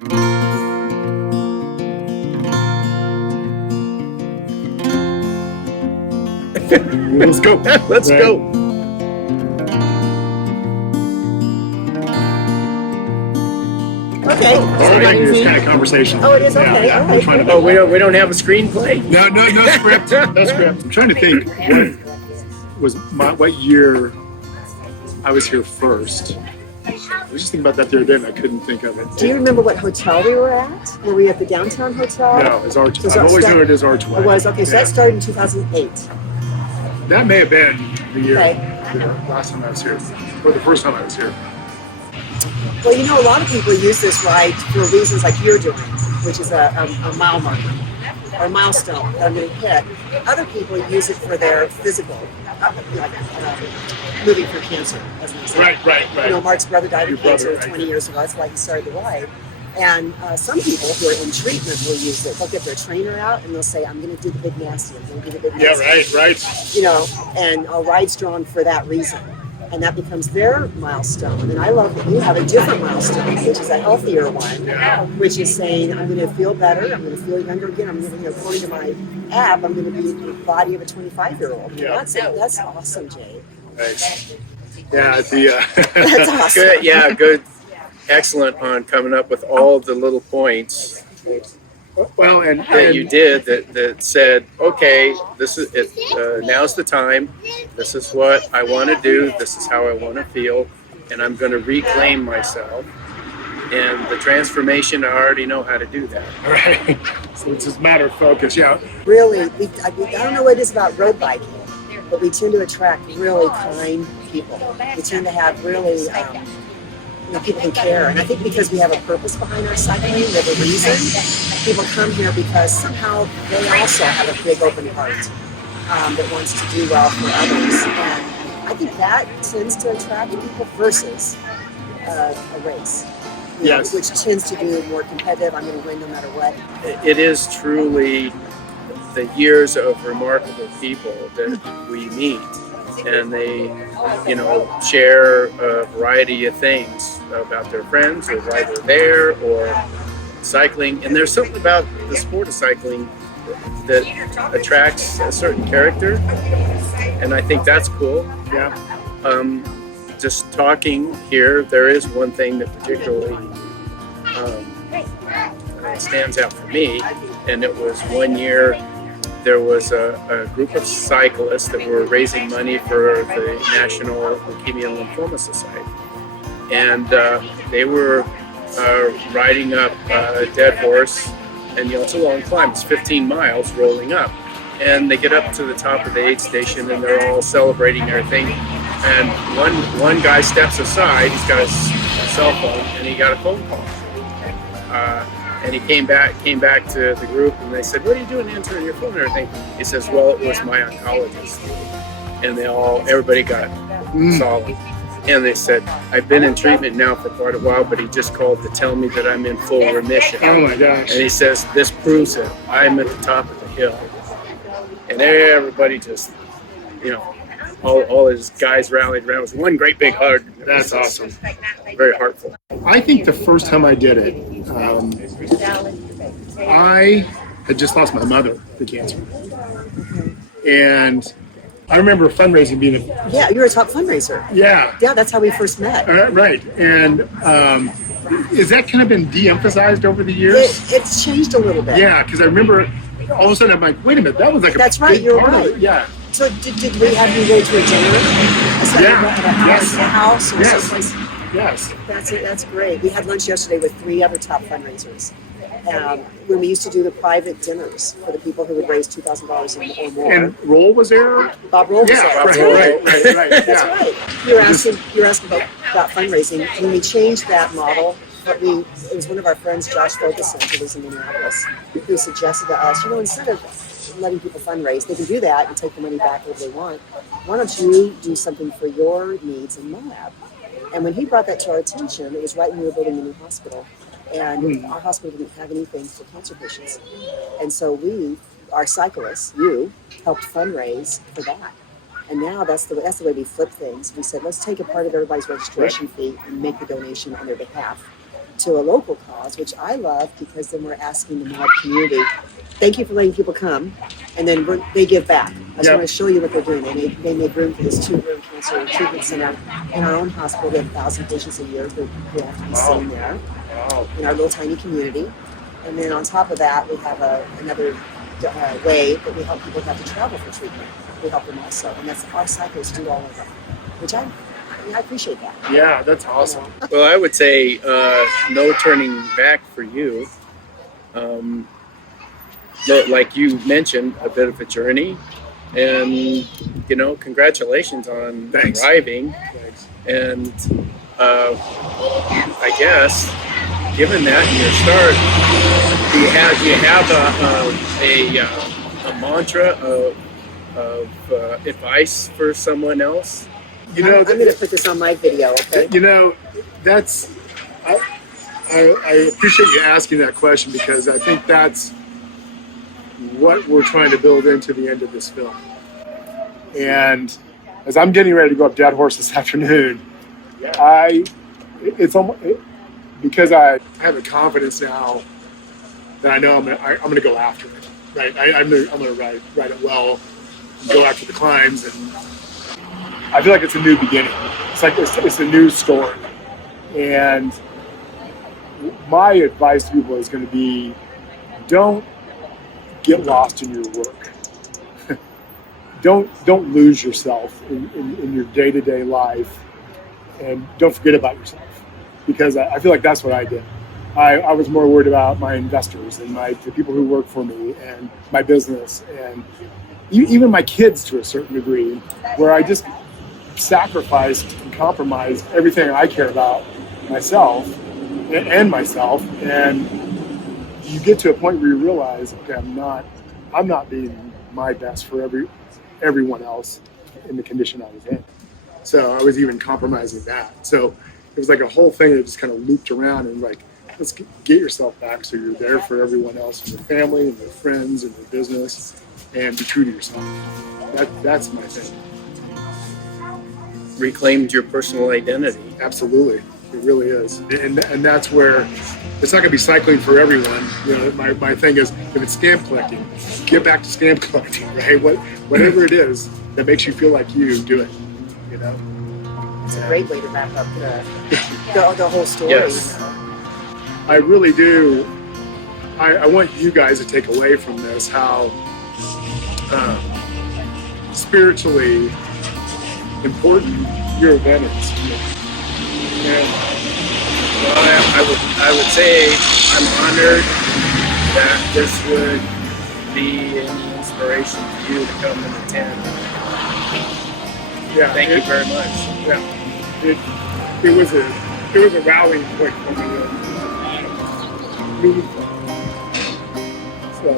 Let's go. Let's go. Okay. I think this kind of conversation. Oh, it is? Okay. Yeah, All right. trying to Oh, we don't have a screenplay? No script. No script. I'm trying to think what year I was here first. I was just thinking about that the other day and I couldn't think of it. Do you remember what hotel we were at? Were we at the downtown hotel? No, it was Archway. So I've always known it as Archway. It was, okay, so Yeah. that started in 2008. That may have been the year, Okay. the last time I was here, or the first time I was here. Well, you know, a lot of people use this ride for reasons like you're doing, which is a mile marker or a milestone that I'm going to hit. Other people use it for their physical, like moving through cancer, as an example. Right. You know, Mark's brother died of cancer right. 20 years ago. That's why he started the ride. And some people who are in treatment will use it. They'll get their trainer out and they'll say, I'm going to do the big nasty. I'm going to do the big nasty. Right. You know, and a ride's drawn for that reason. And that becomes their milestone. And I love that you have a different milestone, which is a healthier one, which is saying, I'm going to feel better, I'm going to feel younger again, I'm going to, according to my app, I'm going to be the body of a 25-year-old. Yeah. That's awesome, Jay. Thanks. Yeah, That's awesome. Good. Yeah, good. Excellent on coming up with all the little points well, that you did that said, okay, this is it. Now's the time. This is what I want to do. This is how I want to feel, and I'm going to reclaim myself. And the transformation, I already know how to do that. right. So it's just a matter of focus. Yeah. Really, I don't know what it is about road biking, but we tend to attract really kind people. We tend to have really, people who care. And I think because we have a purpose behind our cycling, we have a reason, people come here because somehow they also have a big open heart that wants to do well for others. And I think that tends to attract people versus a race. Yes. Which tends to be more competitive. I'm going to win no matter what. It is truly the years of remarkable people that we meet, and they, share a variety of things about their friends or why they're there or cycling. And there's something about the sport of cycling that attracts a certain character, and I think that's cool. Yeah. Just talking here, there is one thing that particularly stands out for me, and it was one year there was a group of cyclists that were raising money for the National Leukemia and Lymphoma Society, and they were riding up a dead horse, and it's a long climb, it's 15 miles rolling up, and they get up to the top of the aid station and they're all celebrating their thing, and one guy steps aside, he's got his cell phone, and he got a phone call. And he came back to the group, and they said, "What are you doing answering your phone and everything?" He says, "Well, it was my oncologist." And everybody got solemn. And they said, "I've been in treatment now for quite a while, but he just called to tell me that I'm in full remission." Oh my gosh. And he says, "This proves it. I'm at the top of the hill." And everybody just, all his guys rallied around. It was one great big hug. That's awesome. Very heartful. I think the first time I did it, I had just lost my mother to cancer. And I remember fundraising being Yeah, you're a top fundraiser. Yeah, that's how we first met. right. And is that kind of been de-emphasized over the years? It's changed a little bit. Yeah, because I remember all of a sudden I'm like, wait a minute, that was like That's a right, big you're part right. of it. Yeah. So did we have you go to a dinner? Yes. A house or Yes. someplace? Yes. That's it. That's great. We had lunch yesterday with 3 other top fundraisers. When we used to do the private dinners for the people who would raise $2,000 or more. And Roll was there? Bob Roll was there. Yeah, That's right. That's Yeah. right. You're asking about fundraising. When we changed that model, it was one of our friends, Josh Focuson, who lives in Minneapolis, who suggested to us, instead of letting people fundraise, they can do that and take the money back if they want. Why don't you do something for your needs in Moab? And when he brought that to our attention, it was right when we were building a new hospital. And our hospital didn't have anything for cancer patients. And so our cyclists, helped fundraise for that. And now that's the way we flip things. We said, let's take a part of everybody's registration fee and make the donation on their behalf. to a local cause, which I love because then we're asking the Moab community, thank you for letting people come, and then they give back. I just want to show you what they're doing. They make room for this 2-room cancer treatment center in our own hospital. We have 1,000 patients a year who have to be seen there in our little tiny community. And then on top of that, we have another way that we help people who have to travel for treatment. We help them also, and that's our cyclists do all of that, which I appreciate that. Yeah, that's awesome. Well, I would say no turning back for you. Like you mentioned, a bit of a journey, and congratulations on arriving. Thanks. And I guess, given that in your start, do you have a mantra of advice for someone else? I'm going to put this on my video, okay? That's I appreciate you asking that question, because I think that's what we're trying to build into the end of this film. And as I'm getting ready to go up Dead Horse this afternoon, because I have the confidence now that I know I'm gonna go after it. Right? I'm gonna ride it well, go after the climbs, and I feel like it's a new beginning. It's like it's a new story. And my advice to people is going to be, don't get lost in your work. Don't lose yourself in your day-to-day life, and don't forget about yourself, because I feel like that's what I did. I was more worried about my investors and the people who work for me and my business, and even my kids to a certain degree, where I just sacrificed and compromised everything I care about myself, and you get to a point where you realize, okay, I'm not being my best for everyone else in the condition I was in. So I was even compromising that. So it was like a whole thing that just kind of looped around, and like, let's get yourself back so you're there for everyone else, and your family and your friends and your business, and be true to yourself. That's my thing. Reclaimed your personal identity. Absolutely. It really is. And that's where it's not going to be cycling for everyone. My thing is, if it's scam collecting, get back to scam collecting, right? Whatever it is that makes you feel like you, do it, It's a great way to wrap up the whole story. Yes. I really do. I want you guys to take away from this how spiritually important your event is. Well, I would say I'm honored that this would be an inspiration for you to come and attend. Yeah, Thank you very much. Yeah, it was a rallying point for me. Meaningful. So,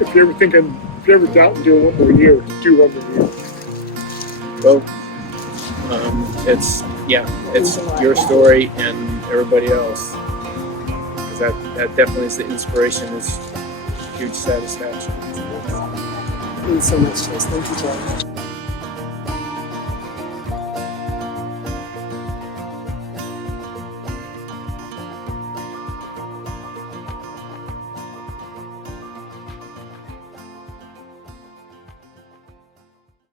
if you're ever doubting doing one more year, do one more year. Well, it's your story and everybody else. Because that definitely is the inspiration. Is huge satisfaction. It means so much to us. Thank you, Joe.